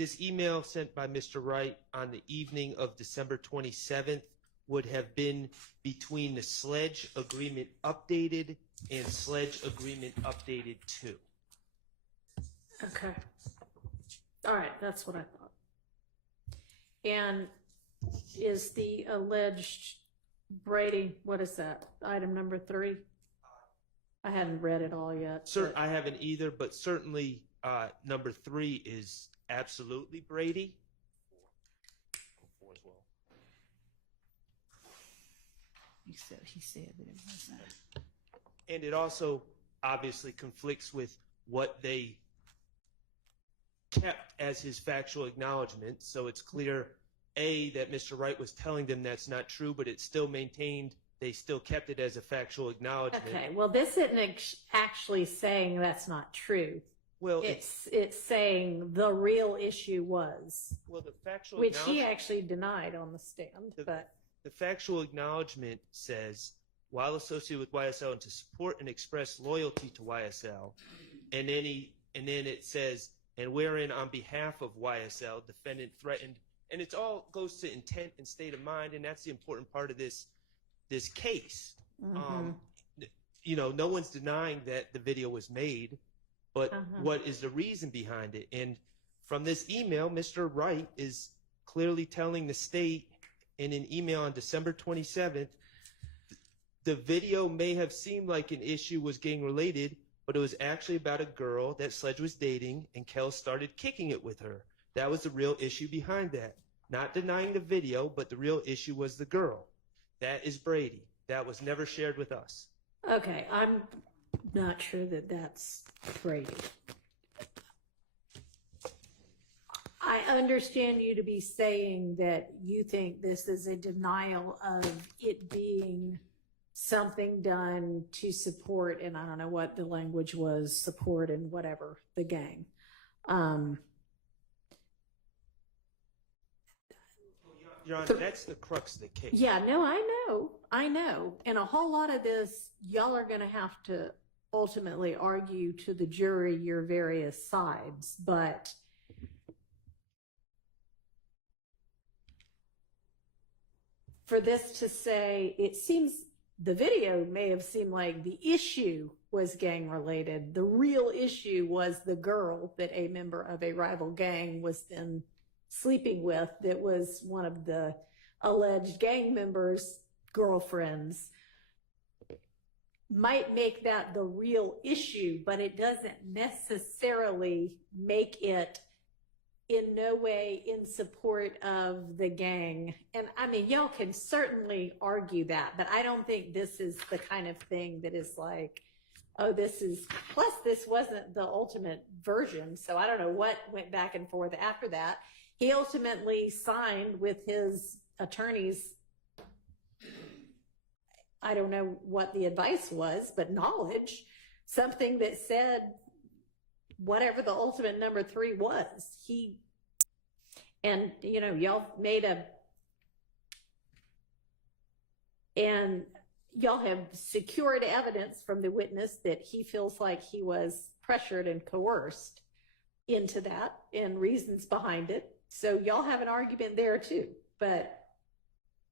this email sent by Mr. Wright on the evening of December 27th would have been between the Sledge Agreement Updated and Sledge Agreement Updated 2. Okay. All right, that's what I thought. And is the alleged Brady, what is that, item number 3? I hadn't read it all yet. Sir, I haven't either, but certainly number 3 is absolutely Brady. 4 as well. He said that it wasn't. And it also obviously conflicts with what they kept as his factual acknowledgement. So it's clear, A, that Mr. Wright was telling them that's not true, but it's still maintained. They still kept it as a factual acknowledgement. Okay, well, this isn't actually saying that's not true. Well, it's saying the real issue was, well, the factual which he actually denied on the stand. The factual acknowledgement says, while associated with YSL and to support and express loyalty to YSL, and then it says, and wherein on behalf of YSL, defendant threatened, and it all goes to intent and state of mind, and that's the important part of this case. Mm-hmm. You know, no one's denying that the video was made, but what is the reason behind it? And from this email, Mr. Wright is clearly telling the state in an email on December 27th, the video may have seemed like an issue was gang related, but it was actually about a girl that Sledge was dating, and Kel started kicking it with her. That was the real issue behind that. Not denying the video, but the real issue was the girl. That is Brady. That was never shared with us. Okay, I'm not sure that that's Brady. I understand you to be saying that you think this is a denial of it being something done to support, and I don't know what the language was, support and whatever, the gang. Your Honor, that's the crux of the case. Yeah, no, I know. And a whole lot of this, y'all are going to have to ultimately argue to the jury your various sides, but for this to say, it seems the video may have seemed like the issue was gang related. The real issue was the girl that a member of a rival gang was then sleeping with, that was one of the alleged gang members' girlfriends. Might make that the real issue, but it doesn't necessarily make it in no way in support of the gang. And I mean, y'all can certainly argue that, but I don't think this is the kind of thing that is like, oh, this is, plus this wasn't the ultimate version. So I don't know what went back and forth after that. He ultimately signed with his attorneys, I don't know what the advice was, but knowledge, something that said whatever the ultimate number 3 was. And you know, y'all have secured evidence from the witness that he feels like he was pressured and coerced into that, and reasons behind it. So y'all have an argument there too, but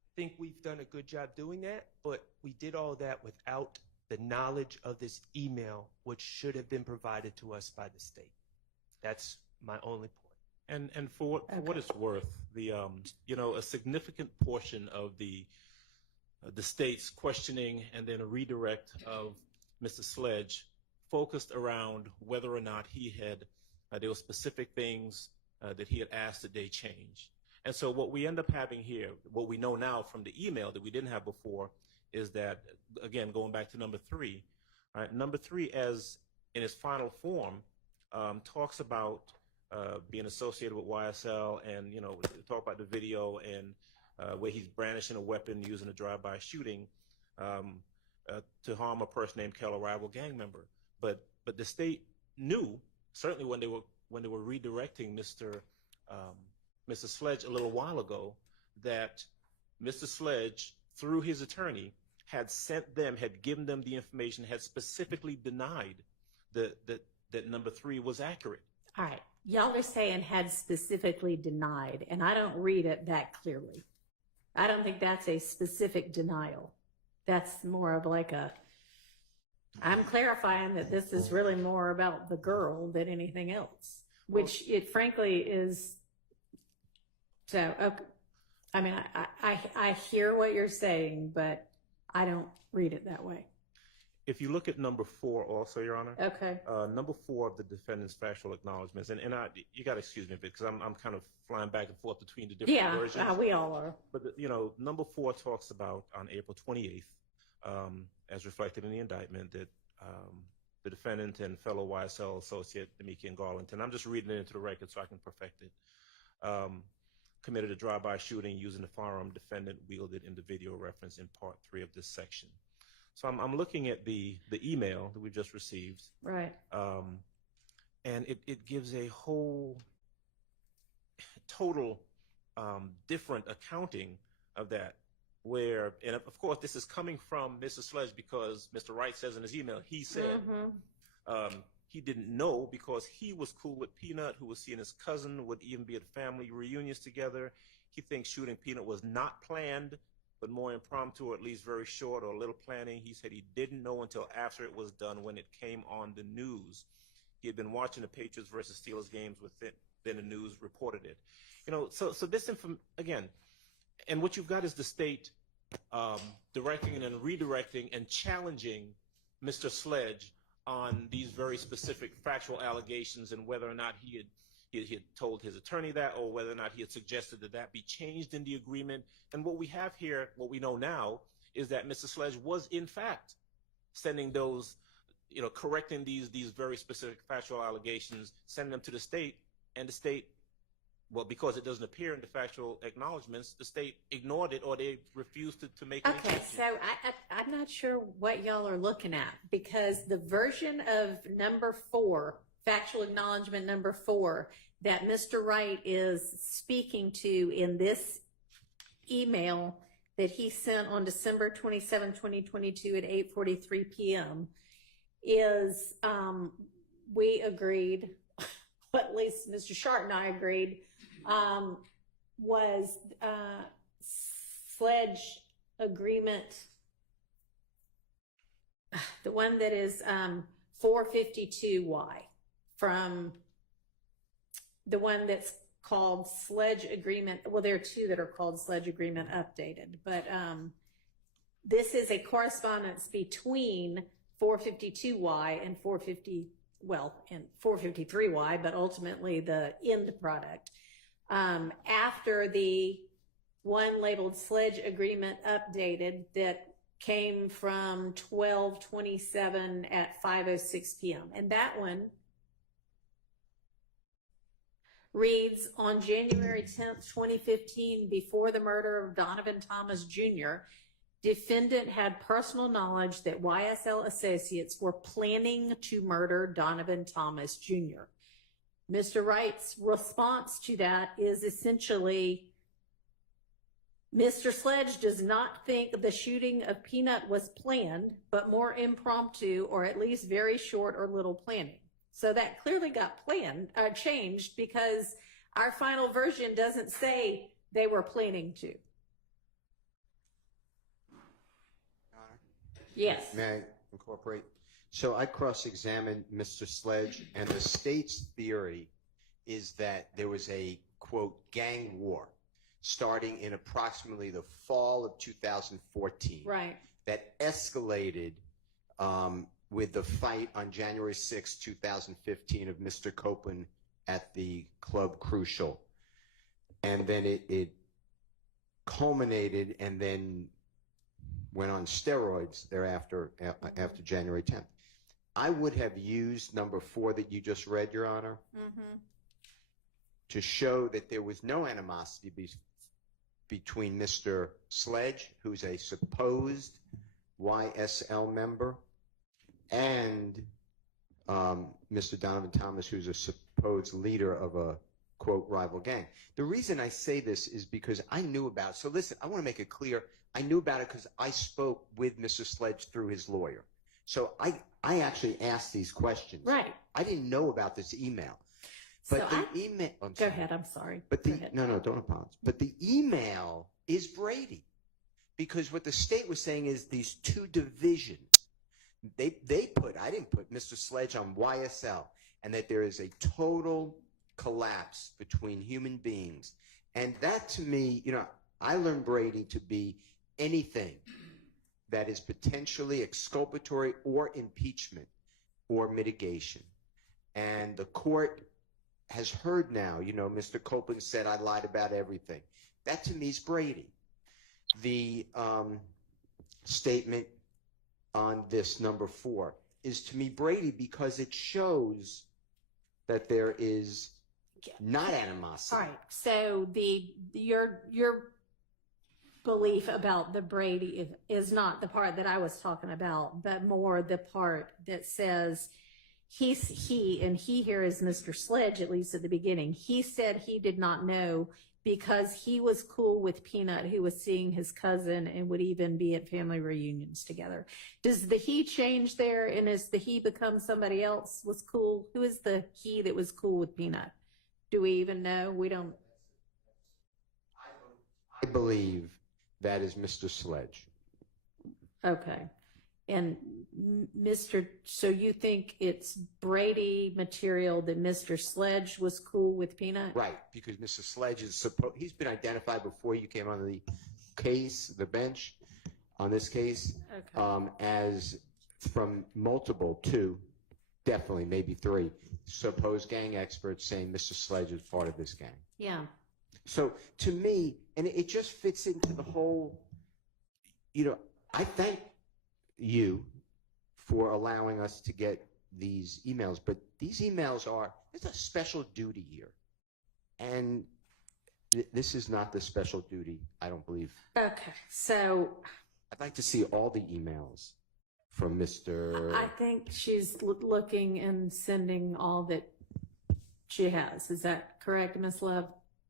I think we've done a good job doing that, but we did all that without the knowledge of this email, which should have been provided to us by the state. That's my only point. And for what it's worth, the a significant portion of the state's questioning and then a redirect of Mr. Sledge focused around whether or not he had there were specific things that he had asked that they change. And so what we end up having here, what we know now from the email that we didn't have before, is that, again, going back to number 3, right, number 3, as in its final form, talks about being associated with YSL, and talk about the video and where he's brandishing a weapon using a drive-by shooting to harm a person named Kel, a rival gang member. But the state knew, certainly when they were redirecting Mr. Sledge a little while ago, that Mr. Sledge, through his attorney, had given them the information, had specifically denied that number 3 was accurate. All right. Y'all are saying had specifically denied, and I don't read it that clearly. I don't think that's a specific denial. That's more of like I'm clarifying that this is really more about the girl than anything else, which it frankly is. So, okay. I mean, I hear what you're saying, but I don't read it that way. If you look at number 4 also, Your Honor. Okay. Number 4 of the defendant's factual acknowledgments, and you got to excuse me because I'm kind of flying back and forth between the different versions. Yeah, we all are. But, number 4 talks about on April 28th, as reflected in the indictment, that the defendant and fellow YSL associate, Demiki and Garlington, I'm just reading it into the record so I can perfect it, committed a drive-by shooting using the firearm defendant wielded in the video reference in part 3 of this section. So I'm looking at the email that we just received. Right. And it gives a whole total different accounting of that, where, and of course this is coming from Mr. Sledge because Mr. Wright says in his email, he said he didn't know because he was cool with Peanut, who was seeing his cousin, would even be at family reunions together. He thinks shooting Peanut was not planned, but more impromptu, or at least very short, or a little planning. He said he didn't know until after it was done when it came on the news. He had been watching the Patriots versus Steelers games with it, then the news reported it. So this again, and what you've got is the state directing and redirecting and challenging Mr. Sledge on these very specific factual allegations and whether or not he had told his attorney that, or whether or not he had suggested that be changed in the agreement. And what we have here, what we know now, is that Mr. Sledge was in fact sending those, correcting these very specific factual allegations, sending them to the state, and the state, well, because it doesn't appear in the factual acknowledgments, the state ignored it, or they refused to make it. Okay, so I'm not sure what y'all are looking at, because the version of number 4, factual acknowledgement number 4, that Mr. Wright is speaking to in this email that he sent on December 27, 2022 at 8:43 p.m. is, we agreed, at least Mr. Schardt and I agreed, was Sledge agreement, the one that is 452Y, from the one that's called Sledge Agreement. Well, there are 2 that are called Sledge Agreement Updated, but this is a correspondence between 452Y and 453Y, but ultimately the end product. After the one labeled Sledge Agreement Updated that came from 12/27 at 5:06 p.m. And that one reads, on January 10th, 2015, before the murder of Donovan Thomas Jr., defendant had personal knowledge that YSL associates were planning to murder Donovan Thomas Jr. Mr. Wright's response to that is essentially, Mr. Sledge does not think the shooting of Peanut was planned, but more impromptu, or at least very short or little planning. So that clearly got changed, because our final version doesn't say they were planning to. Yes. May I incorporate? So I cross-examined Mr. Sledge, and the state's theory is that there was a, quote, gang war starting in approximately the fall of 2014. Right. That escalated with the fight on January 6, 2015 of Mr. Copeland at the Club Crucial. And then it culminated and then went on steroids thereafter, after January 10th. I would have used number 4 that you just read, Your Honor, to show that there was no animosity between Mr. Sledge, who's a supposed YSL member, and Mr. Donovan Thomas, who's a supposed leader of a, quote, rival gang. The reason I say this is because I knew about it. So listen, I want to make it clear. I knew about it because I spoke with Mr. Sledge through his lawyer. So I actually asked these questions. Right. I didn't know about this email. But the email. Go ahead. I'm sorry. But no, don't apologize. But the email is Brady, because what the state was saying is these two divisions. I didn't put Mr. Sledge on YSL, and that there is a total collapse between human beings. And that, to me, I learned Brady to be anything that is potentially exculpatory or impeachment or mitigation. And the court has heard now, Mr. Copeland said, I lied about everything. That, to me, is Brady. The statement on this number 4 is, to me, Brady, because it shows that there is not animosity. All right. So your belief about the Brady is not the part that I was talking about, but more the part that says he here is Mr. Sledge, at least at the beginning. He said he did not know because he was cool with Peanut, who was seeing his cousin and would even be at family reunions together. Does the he change there, and is the he become somebody else was cool? Who is the he that was cool with Peanut? Do we even know? We don't. I believe that is Mr. Sledge. Okay. And so you think it's Brady material that Mr. Sledge was cool with Peanut? Right, because Mr. Sledge he's been identified before you came on the case, the bench on this case, Okay. as from multiple, 2, definitely, maybe 3, supposed gang experts saying Mr. Sledge is part of this gang. Yeah. So to me, and it just fits into the whole, I thank you for allowing us to get these emails, but these emails there's a special duty here. And this is not the special duty, I don't believe. Okay. So I'd like to see all the emails from Mr. I think she's looking and sending all that she has. Is that correct, Ms. Love?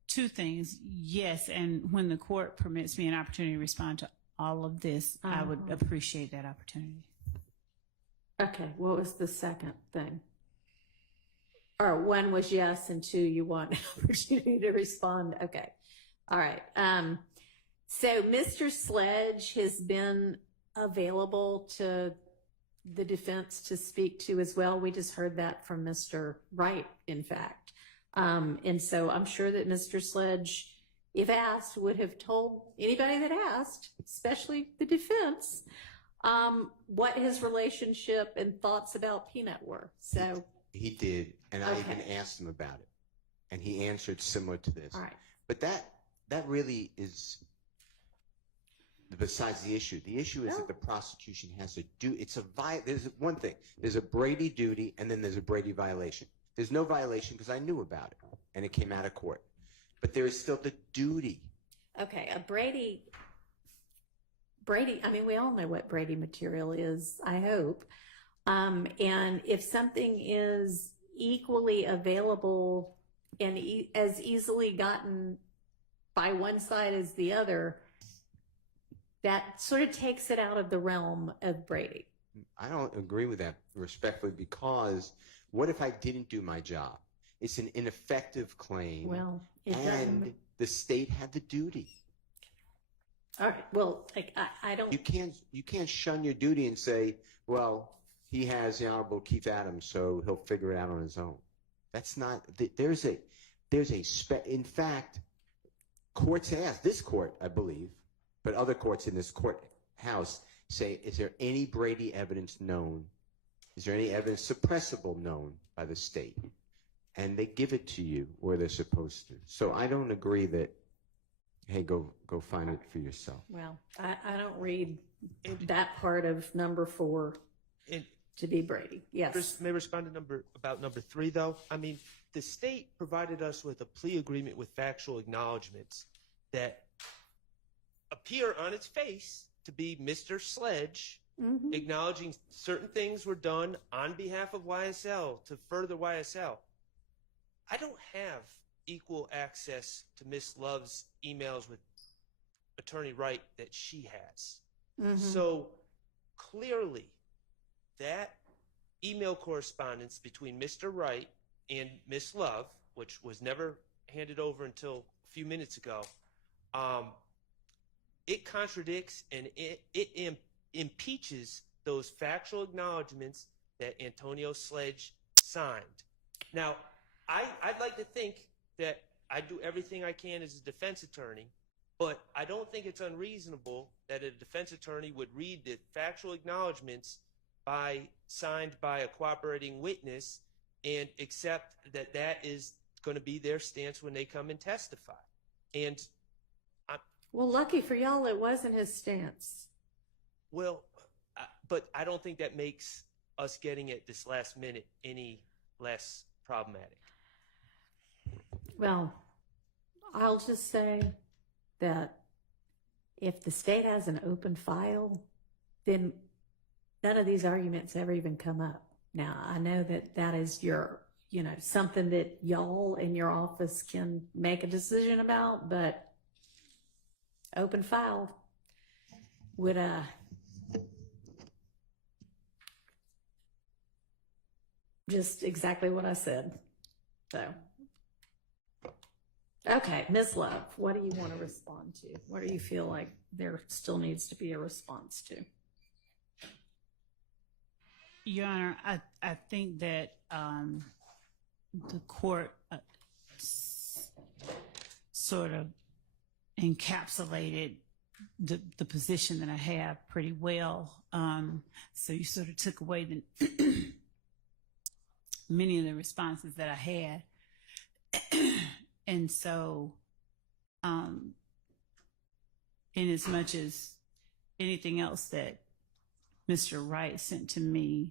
2 things. Yes, and when the court permits me an opportunity to respond to all of this, I would appreciate that opportunity. Okay. What was the second thing? Or 1 was yes, and 2, you want an opportunity to respond. Okay. All right. So Mr. Sledge has been available to the defense to speak to as well. We just heard that from Mr. Wright, in fact. And so I'm sure that Mr. Sledge, if asked, would have told anybody that asked, especially the defense, what his relationship and thoughts about Peanut were. So He did, and I Okay. even asked him about it, and he answered similar to this. all right. But that really is besides the issue. The issue is that the prosecution has to do. There's one thing. There's a Brady duty, and then there's a Brady violation. There's no violation because I knew about it, and it came out of court. But there is still the duty. Okay, a Brady, I mean, we all know what Brady material is, I hope. And if something is equally available and as easily gotten by one side as the other, that sort of takes it out of the realm of Brady. I don't agree with that respectfully, because what if I didn't do my job? It's an ineffective claim. Well, it and doesn't. the state had the duty. All right. Well, like I don't. You can't shun your duty and say, well, he has the Honorable Keith Adams, so he'll figure it out on his own. That's not. In fact, courts ask, this court, I believe, but other courts in this courthouse say, is there any Brady evidence known? Is there any evidence suppressible known by the state? And they give it to you, or they're supposed to. So I don't agree that, hey, go find it for yourself. Well, I don't read that part of number 4 to be Brady. Yes. May I respond to number 3, though? I mean, the state provided us with a plea agreement with factual acknowledgments that appear on its face to be Mr. Sledge acknowledging certain things were done on behalf of YSL to further YSL. I don't have equal access to Miss Love's emails with Attorney Wright that she has. So clearly that email correspondence between Mr. Wright and Miss Love which was never handed over until a few minutes ago, it contradicts and it impeaches those factual acknowledgments that Antonio Sledge signed. Now, I'd like to think that I do everything I can as a defense attorney, but I don't think it's unreasonable that a defense attorney would read the factual acknowledgments signed by a cooperating witness and accept that that is going to be their stance when they come and testify. And well, lucky for y'all, it wasn't his stance. Well, but I don't think that makes us getting it this last minute any less problematic. Well, I'll just say that if the state has an open file, then none of these arguments ever even come up. Now, I know that that is your, something that y'all in your office can make a decision about, but open file would, just exactly what I said. So, okay, Ms. Love, what do you want to respond to? What do you feel like there still needs to be a response to? Your Honor, I think that the court sort of encapsulated the position that I have pretty well. So you sort of took away many of the responses that I had. And so, in as much as anything else that Mr. Wright sent to me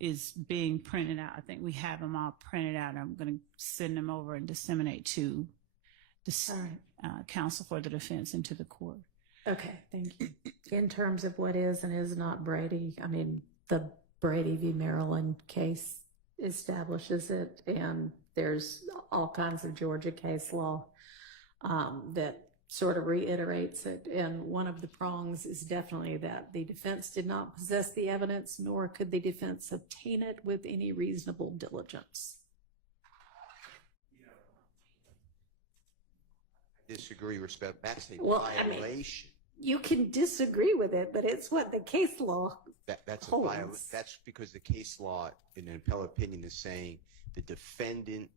is being printed out, I think we have them all printed out. I'm going to send them over and disseminate to the counsel for the defense and to the court. Okay, thank you. In terms of what is and is not Brady, I mean, the Brady v. Maryland case establishes it, and there's all kinds of Georgia case law that sort of reiterates it. And one of the prongs is definitely that the defense did not possess the evidence, nor could the defense obtain it with any reasonable diligence. Disagree, respect. That's a violation. You can disagree with it, but it's what the case law that's holds. a violation. That's because the case law, in an appellate opinion, is saying the defendant,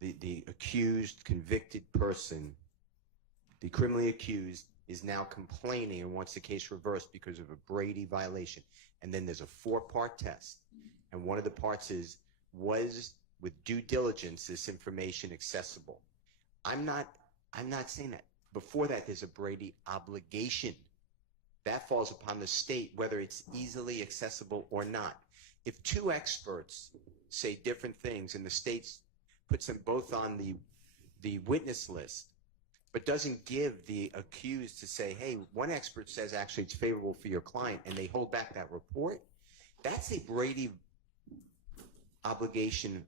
the accused, convicted person, the criminally accused, is now complaining and wants the case reversed because of a Brady violation. And then there's a 4-part test, and one of the parts is, was with due diligence this information accessible? I'm not saying that. Before that, there's a Brady obligation. That falls upon the state, whether it's easily accessible or not. If 2 experts say different things and the state puts them both on the witness list, but doesn't give the accused to say, hey, one expert says actually it's favorable for your client, and they hold back that report, that's a Brady obligation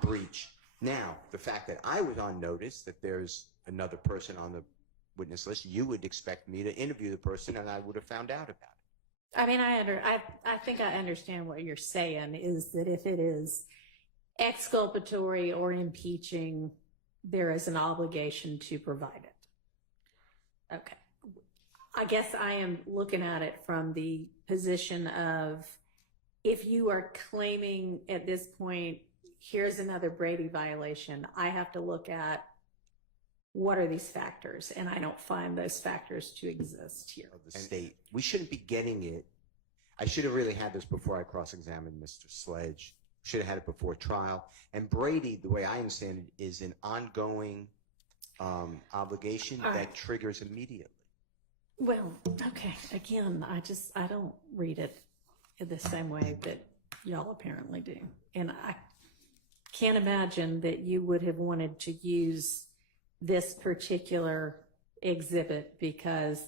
breach. Now, the fact that I was on notice that there's another person on the witness list, you would expect me to interview the person, and I would have found out about it. I mean, I think I understand what you're saying, is that if it is exculpatory or impeaching, there is an obligation to provide it. Okay. I guess I am looking at it from the position of, if you are claiming at this point, here's another Brady violation, I have to look at what are these factors, and I don't find those factors to exist here. Of the state. We shouldn't be getting it. I should have really had this before I cross-examined Mr. Sledge. Should have had it before trial. And Brady, the way I understand it, is an ongoing obligation that triggers immediately. Well, okay. Again, I don't read it in the same way that y'all apparently do. And I can't imagine that you would have wanted to use this particular exhibit, because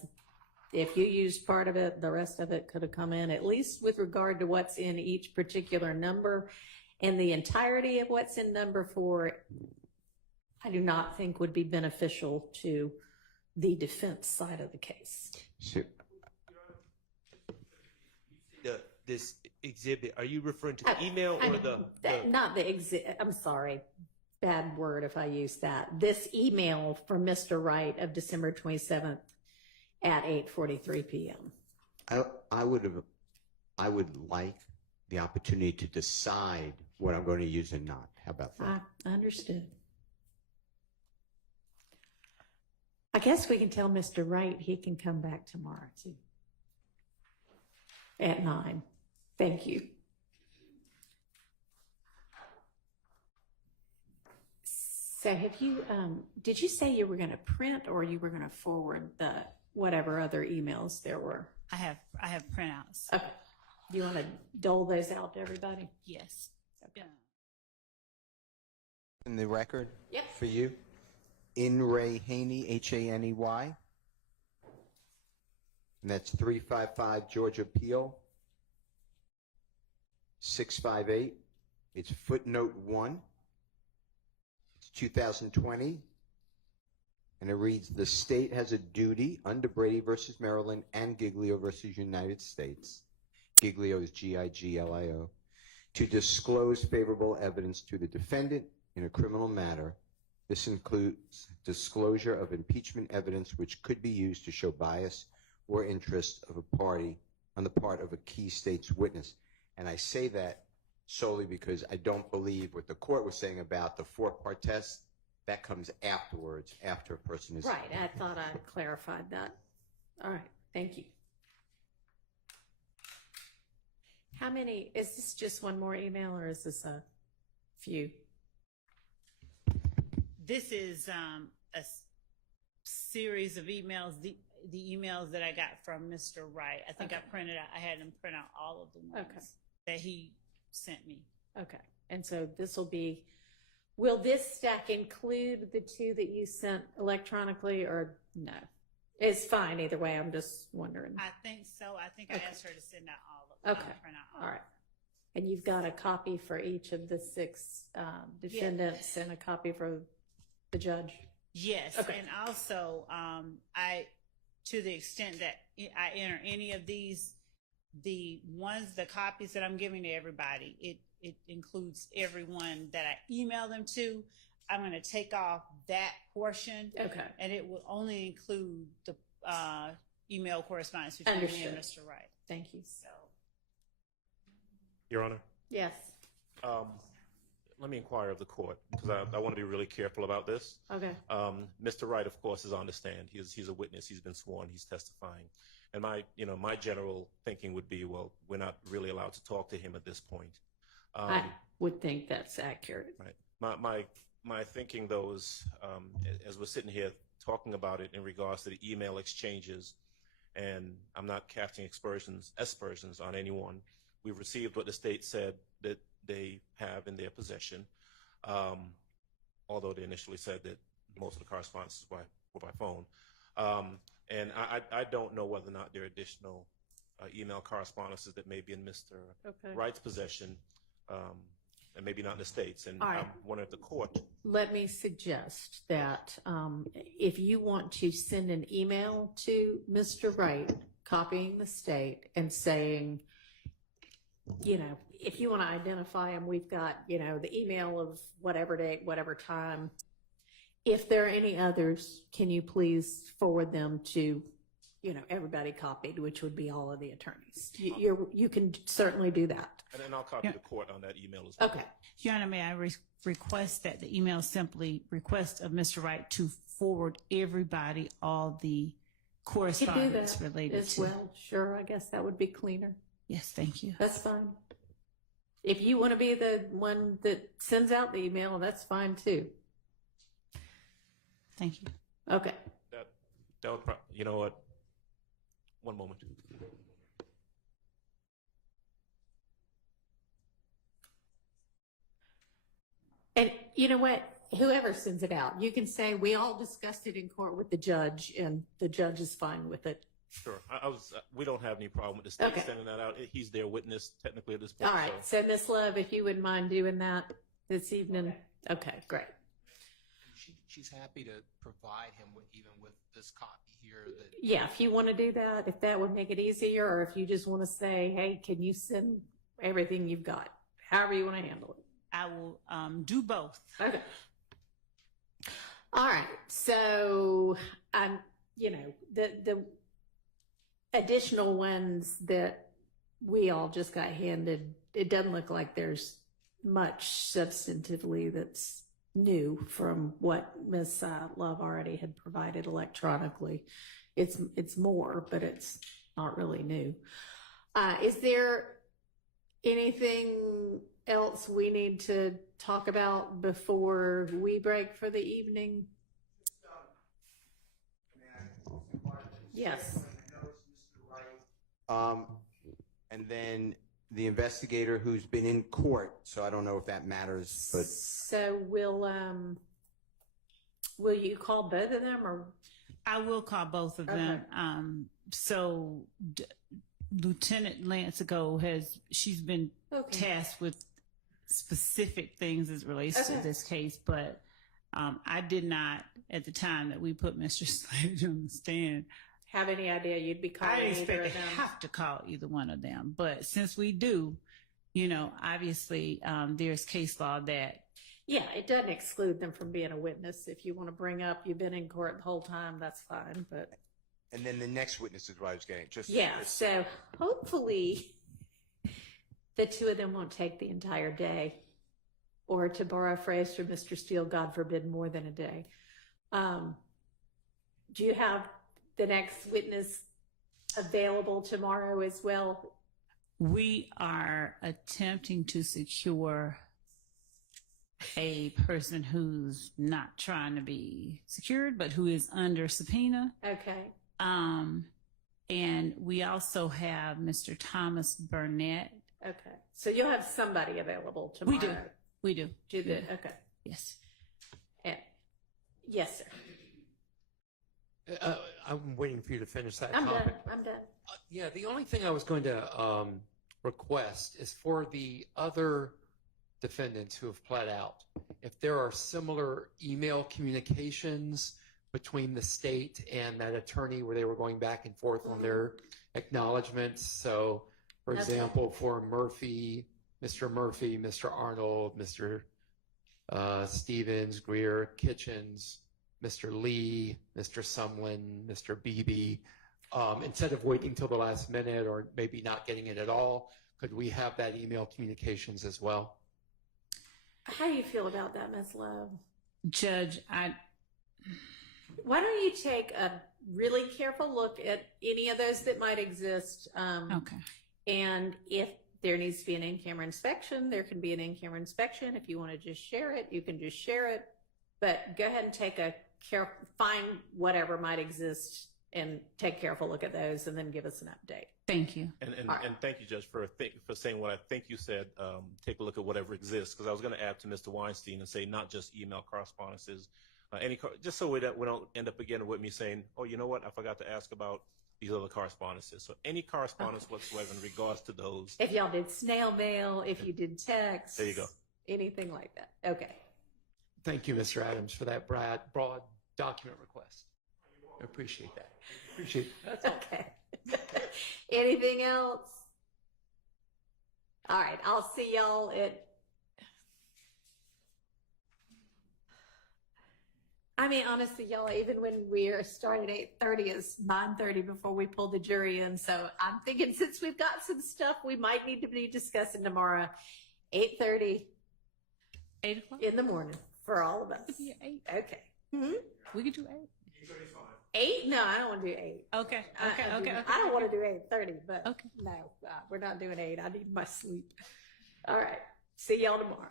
if you used part of it, the rest of it could have come in, at least with regard to what's in each particular number. And the entirety of what's in number 4, I do not think would be beneficial to the defense side of the case. Sure. This exhibit, are you referring to the email or not the exhibit? I'm sorry, bad word if I use that. This email from Mr. Wright of December 27th at 8:43 p.m. I would like the opportunity to decide what I'm going to use and not. How about that? I understood. I guess we can tell Mr. Wright he can come back tomorrow too. At 9. Thank you. So have you, did you say you were going to print or you were going to forward the whatever other emails there were? I have printouts. Okay. Do you want to dole those out to everybody? Yes. Okay. In the record? Yep. For you? In Ray Haney, Haney. And that's 355 Georgia Peel, 658. It's footnote 1. It's 2020. And it reads, the state has a duty under Brady versus Maryland and Giglio versus United States. Giglio is Giglio, to disclose favorable evidence to the defendant in a criminal matter. This includes disclosure of impeachment evidence which could be used to show bias or interest of a party on the part of a key state's witness. And I say that solely because I don't believe what the court was saying about the 4-part test. That comes afterwards, after a person is... Right, I thought I clarified that. All right, thank you. How many, is this just one more email or is this a few? This is a series of emails. The emails that I got from Mr. Wright. I think I had him print out all of the ones that he sent me. Okay, and so this will be, will this stack include the 2 that you sent electronically or no? It's fine either way, I'm just wondering. I think so. I think I asked her to send out all of them. Okay, Print out all right. And you've got a copy for each of the 6 defendants and a copy for the judge? Yes, okay. And also, to the extent that I enter any of these, the copies that I'm giving to everybody, it includes everyone that I email them to. I'm going to take off that portion. Okay. And it will only include the email correspondence between me and Mr. Wright. Thank you. So, Your Honor. Yes. Let me inquire of the court because I want to be really careful about this. Okay. Mr. Wright, of course, is on the stand. He's a witness. He's been sworn. He's testifying. And my general thinking would be, well, we're not really allowed to talk to him at this point. I would think that's accurate. Right. My thinking, though, is as we're sitting here talking about it in regards to the email exchanges, and I'm not casting aspersions on anyone. We've received what the state said that they have in their possession, although they initially said that most of the correspondence were by phone. And I don't know whether or not there are additional email correspondences that may be in Mr. Wright's possession, and maybe not in the States. And I'm wondering if the court... Let me suggest that if you want to send an email to Mr. Wright, copying the state and saying, if you want to identify him, we've got, the email of whatever date, whatever time. If there are any others, can you please forward them to, everybody copied, which would be all of the attorneys. You can certainly do that. And then I'll copy the court on that email as well. Okay. Your Honor, may I request that the email simply request of Mr. Wright to forward everybody all the correspondence related as to. Well, sure. I guess that would be cleaner. Yes, thank you. That's fine. If you want to be the one that sends out the email, that's fine too. Thank you. Okay. That would you know what? One moment. And you know what? Whoever sends it out, you can say, we all discussed it in court with the judge and the judge is fine with it. Sure. We don't have any problem with the state sending that out. He's their witness technically at this point. All right. So Ms. Love, if you wouldn't mind doing that this evening. Okay, great. She's happy to provide him even with this copy here. Yeah, if you want to do that, if that would make it easier, or if you just want to say, hey, can you send everything you've got, however you want to handle it. I will do both. Okay. All right. So, the additional ones that we all just got handed, it doesn't look like there's much substantively that's new from what Ms. Love already had provided electronically. It's more, but it's not really new. Is there anything else we need to talk about before we break for the evening? Yes. And then the investigator who's been in court, so I don't know if that matters, but. So will you call both of them, or? I will call both of them. So Lieutenant Lansico she's been tasked with specific things as relates to this case, but I did not, at the time that we put Mr. Sledge on the stand, have any idea you'd be calling I didn't either expect of to them? have to call either one of them. But since we do, obviously there's case law that. Yeah, it doesn't exclude them from being a witness. If you want to bring up you've been in court the whole time, that's fine. But And then the next witness is what I was getting. So hopefully the two of them won't take the entire day, or to borrow a phrase from Mr. Steele, God forbid, more than a day. Do you have the next witness available tomorrow as well? We are attempting to secure a person who's not trying to be secured, but who is under subpoena. Okay. And we also have Mr. Thomas Burnett. Okay. So you'll have somebody available tomorrow. We do. Okay. Yes. Yes, sir. I'm waiting for you to finish that I'm topic. done. Yeah, the only thing I was going to request is for the other defendants who have pled out, if there are similar email communications between the state and that attorney where they were going back and forth on their acknowledgments. So, for example, for Mr. Murphy, Mr. Arnold, Mr. Stevens, Greer, Kitchens, Mr. Lee, Mr. Sumlin, Mr. Beebe, instead of waiting till the last minute or maybe not getting it at all, could we have that email communications as well? How do you feel about that, Ms. Love? Judge, why don't you take a really careful look at any of those that might exist? Okay. And if there needs to be an in-camera inspection, there can be an in-camera inspection. If you want to just share it, you can just share it. But go ahead and find whatever might exist and take a careful look at those, and then give us an update. Thank you. And thank you, Judge, for saying what I think you said. Take a look at whatever exists, because I was going to add to Mr. Weinstein and say not just email correspondences, just so we don't end up again with me saying, oh, you know what, I forgot to ask about these other correspondences. So any correspondence whatsoever in regards to those. If y'all did snail mail, if you did text. There you go. Anything like that. Okay. Thank you, Mr. Adams, for that broad document request. I appreciate that. That's all. Okay. Anything else? All right. I'll see y'all at. Honestly, y'all, even when we are starting at 8:30, it's 9:30 before we pull the jury in. So I'm thinking, since we've got some stuff we might need to be discussing tomorrow, 8:30. 8 o'clock? In the morning for all of us. It could be 8. Okay. Hmm? We could do 8. 8? No, I don't want to do 8. Okay. I don't want to do 8:30, but okay. no, we're not doing 8. I need my sleep. All right. See y'all tomorrow.